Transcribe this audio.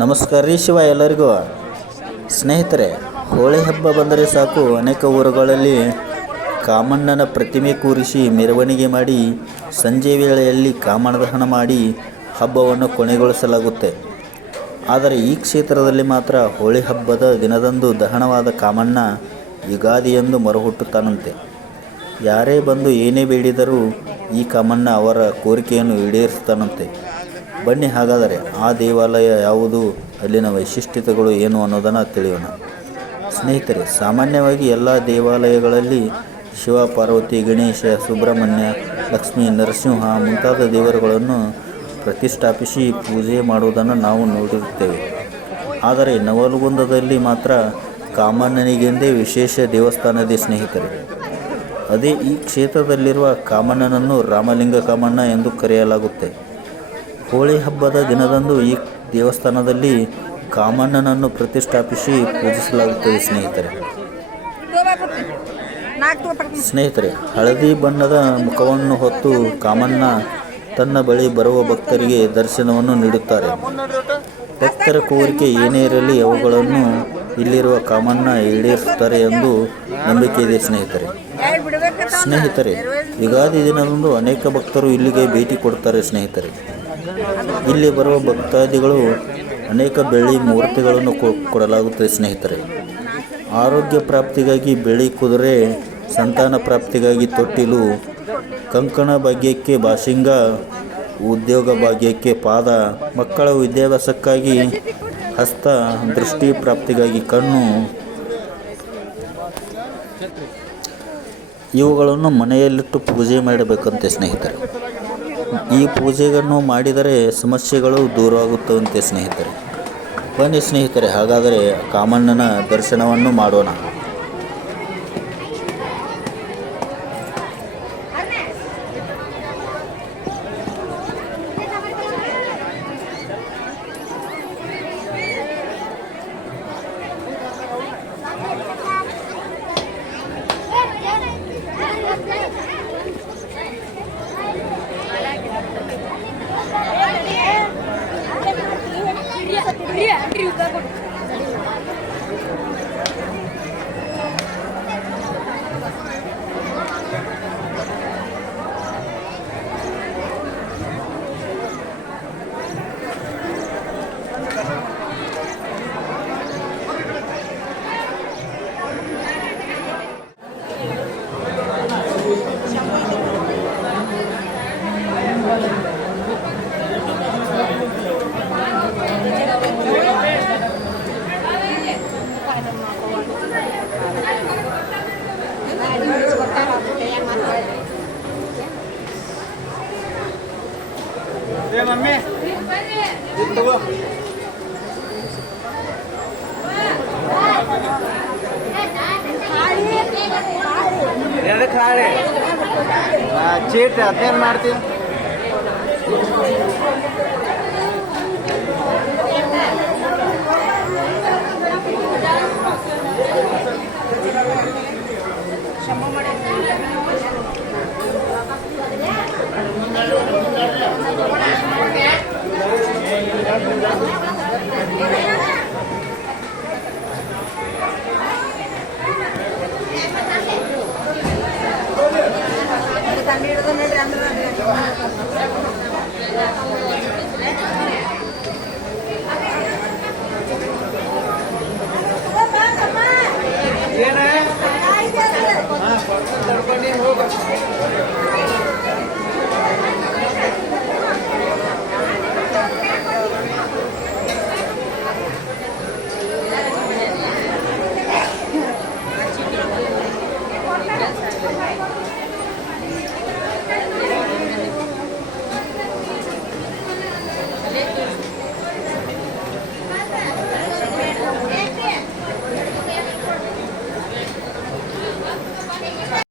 ನಮಸ್ಕಾರ ರೀ ಶಿವ ಎಲ್ಲರಿಗೂ. ಸ್ನೇಹಿತರೆ, ಹೋಳಿ ಹಬ್ಬ ಬಂದರೆ ಸಾಕು ಅನೇಕ ಊರುಗಳಲ್ಲಿ ಕಾಮಣ್ಣನ ಪ್ರತಿಮೆ ಕೂರಿಸಿ ಮೆರವಣಿಗೆ ಮಾಡಿ ಸಂಜೆ ವೇಳೆಯಲ್ಲಿ ಕಾಮನ ದಹನ ಮಾಡಿ ಹಬ್ಬವನ್ನು ಕೊನೆಗೊಳಿಸಲಾಗುತ್ತೆ. ಆದರೆ ಈ ಕ್ಷೇತ್ರದಲ್ಲಿ ಮಾತ್ರ ಹೋಳಿ ಹಬ್ಬದ ದಿನದಂದು ದಹನವಾದ ಕಾಮಣ್ಣ ಯುಗಾದಿಯಂದು ಮರುಹುಟ್ಟುತ್ತಾನಂತೆ. ಯಾರೇ ಬಂದು ಏನೇ ಬೇಡಿದರೂ ಈ ಕಾಮಣ್ಣ ಅವರ ಕೋರಿಕೆಯನ್ನು ಈಡೇರಿಸುತ್ತಾನಂತೆ. ಬನ್ನಿ ಹಾಗಾದರೆ ಆ ದೇವಾಲಯ ಯಾವುದು, ಅಲ್ಲಿನ ವೈಶಿಷ್ಟ್ಯತೆಗಳು ಏನು ಅನ್ನೋದನ್ನು ತಿಳಿಯೋಣ. ಸ್ನೇಹಿತರೆ, ಸಾಮಾನ್ಯವಾಗಿ ಎಲ್ಲ ದೇವಾಲಯಗಳಲ್ಲಿ ಶಿವ, ಪಾರ್ವತಿ, ಗಣೇಶ, ಸುಬ್ರಹ್ಮಣ್ಯ, ಲಕ್ಷ್ಮೀ, ನರಸಿಂಹ ಮುಂತಾದ ದೇವರುಗಳನ್ನು ಪ್ರತಿಷ್ಠಾಪಿಸಿ ಪೂಜೆ ಮಾಡುವುದನ್ನು ನಾವು ನೋಡಿರುತ್ತೇವೆ. ಆದರೆ ನವಲಗುಂದದಲ್ಲಿ ಮಾತ್ರ ಕಾಮಣ್ಣನಿಗೆಂದೇ ವಿಶೇಷ ದೇವಸ್ಥಾನವಿದೆ ಸ್ನೇಹಿತರೆ. ಅದೇ ಈ ಕ್ಷೇತ್ರದಲ್ಲಿರುವ ಕಾಮಣ್ಣನನ್ನು ರಾಮಲಿಂಗ ಕಾಮಣ್ಣ ಎಂದು ಕರೆಯಲಾಗುತ್ತೆ. ಹೋಳಿ ಹಬ್ಬದ ದಿನದಂದು ಈ ದೇವಸ್ಥಾನದಲ್ಲಿ ಕಾಮಣ್ಣನನ್ನು ಪ್ರತಿಷ್ಠಾಪಿಸಿ ಪೂಜಿಸಲಾಗುತ್ತದೆ ಸ್ನೇಹಿತರೆ, ಹಳದಿ ಬಣ್ಣದ ಮುಖವನ್ನು ಹೊತ್ತು ಕಾಮಣ್ಣ ತನ್ನ ಬಳಿ ಬರುವ ಭಕ್ತರಿಗೆ ದರ್ಶನವನ್ನು ನೀಡುತ್ತಾರೆ. ಭಕ್ತರ ಕೋರಿಕೆ ಏನೇ ಇರಲಿ ಅವುಗಳನ್ನು ಇಲ್ಲಿರುವ ಕಾಮಣ್ಣ ಈಡೇರಿಸುತ್ತಾರೆ ಎಂದು ನಂಬಿಕೆ ಇದೆ ಸ್ನೇಹಿತರೆ, ಯುಗಾದಿ ದಿನದಂದು ಅನೇಕ ಭಕ್ತರು ಇಲ್ಲಿಗೆ ಭೇಟಿ ಕೊಡುತ್ತಾರೆ ಸ್ನೇಹಿತರೆ. ಇಲ್ಲಿ ಬರುವ ಭಕ್ತಾದಿಗಳು ಅನೇಕ ಬೆಳ್ಳಿ ಮೂರ್ತಿಗಳನ್ನು ಕೊಡಲಾಗುತ್ತದೆ ಸ್ನೇಹಿತರೆ. ಆರೋಗ್ಯ ಪ್ರಾಪ್ತಿಗಾಗಿ ಬೆಳ್ಳಿ ಕುದುರೆ, ಸಂತಾನ ಪ್ರಾಪ್ತಿಗಾಗಿ ತೊಟ್ಟಿಲು, ಕಂಕಣ ಭಾಗ್ಯಕ್ಕೆ ಬಾಶಿಂಗ, ಉದ್ಯೋಗ ಭಾಗ್ಯಕ್ಕೆ ಪಾದ, ಮಕ್ಕಳ ವಿದ್ಯಾಭ್ಯಾಸಕ್ಕಾಗಿ ಹಸ್ತ, ದೃಷ್ಟಿ ಪ್ರಾಪ್ತಿಗಾಗಿ ಕಣ್ಣು, ಇವುಗಳನ್ನು ಮನೆಯಲ್ಲಿಟ್ಟು ಪೂಜೆ ಮಾಡಬೇಕಂತೆ ಸ್ನೇಹಿತರೆ. ಈ ಪೂಜೆಯನ್ನು ಮಾಡಿದರೆ ಸಮಸ್ಯೆಗಳು ದೂರವಾಗುತ್ತವಂತೆ ಸ್ನೇಹಿತರೆ. ಬನ್ನಿ ಸ್ನೇಹಿತರೆ, ಹಾಗಾದರೆ ಕಾಮಣ್ಣನ ದರ್ಶನವನ್ನು ಮಾಡೋಣ. ಮಮ್ಮಿ ಚೀಟ್ ಅದೇನು ಮಾಡ್ತೀವಿ.